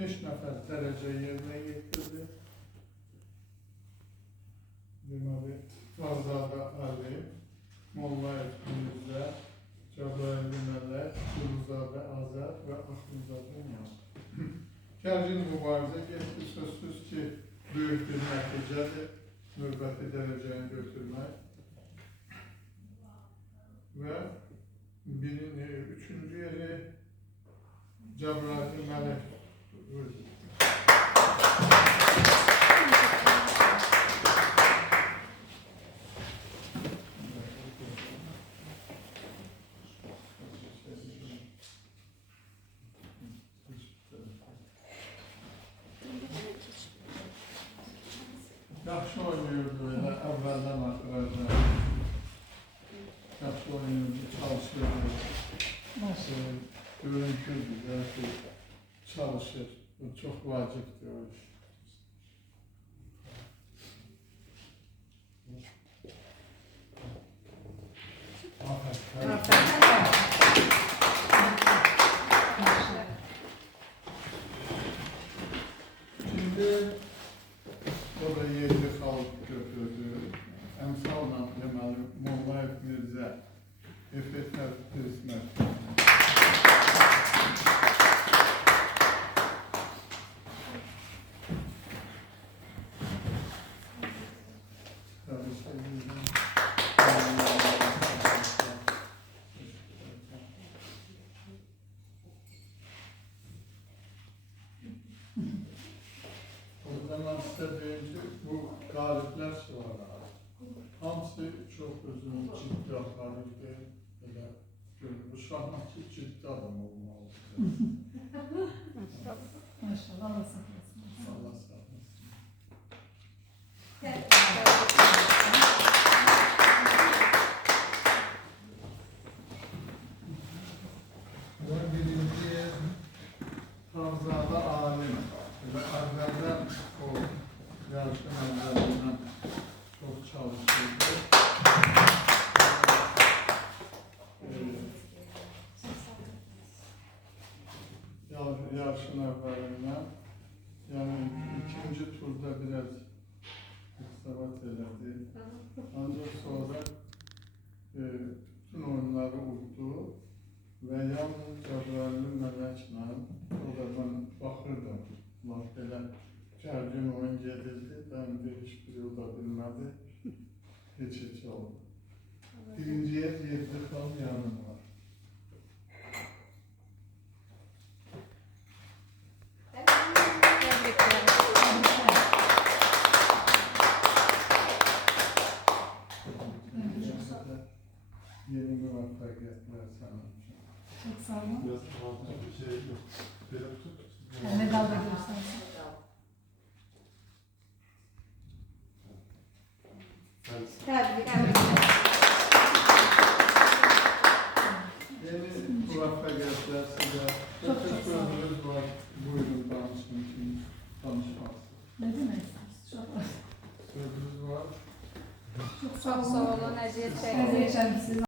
5 nəfər dərəcə yerinə yetirdi. Deməli, Vazadə Ali, Mollayev Mirzə, Cəbraylı Mələk, Gülzadə Azər və Axunzadə Niyaz. Gərgin mübarizə getdi, sözsüz ki, böyük bir nəticədir, növbəti dərəcəni götürmək. Və üçüncü yeri Cəbraylı Mələk. Yaxşı oynuyordu öyle, evvelden arkadaşlar. Yaxşı oynuyordu, çalışıyordu. Nasıl? Görüntüydü, belki çalışır. Bu çok vacipti o iş. Şimdi o da yerli halk götürdü. Emsal'la deməli Mollayev Mirzə, Efetlər Hizmet. O zaman size deyince bu galipler var. Hamısı çok özünü ciddi aparırdı. Bu şahmatçı ciddi adam olmalı. Maşallah, Allah saklasın. Allah saklasın. Birinci Hamzalı Alim ve evvelden o yarışın evvelinden çok çalışırdı. Yarışın evvelinden yani ikinci turda biraz iktisabat edildi. Ancak sonra bütün oyunları uydu ve yalnız Cəbraylı Mələklə o da ben baxırdım. Bunlar belə gərgin oyun gedildi. Ben de hiçbiri o da bilmədi. Heç oldu. Birinciye 7 xal yanım var. Yeni müvaffakiyetler sana. Çok sağ olun. Biraz fazla bir şey yok. Biraz tut. Medal da göstersin. Yeni muvaffakiyetler size. Çok sözünüz var. Buyurun danışmak için. Danışmak. Ne demek? Sözünüz var. Çok Çok sağ olun, əziyyət çəkdiniz. Əziyyət çəkdiniz.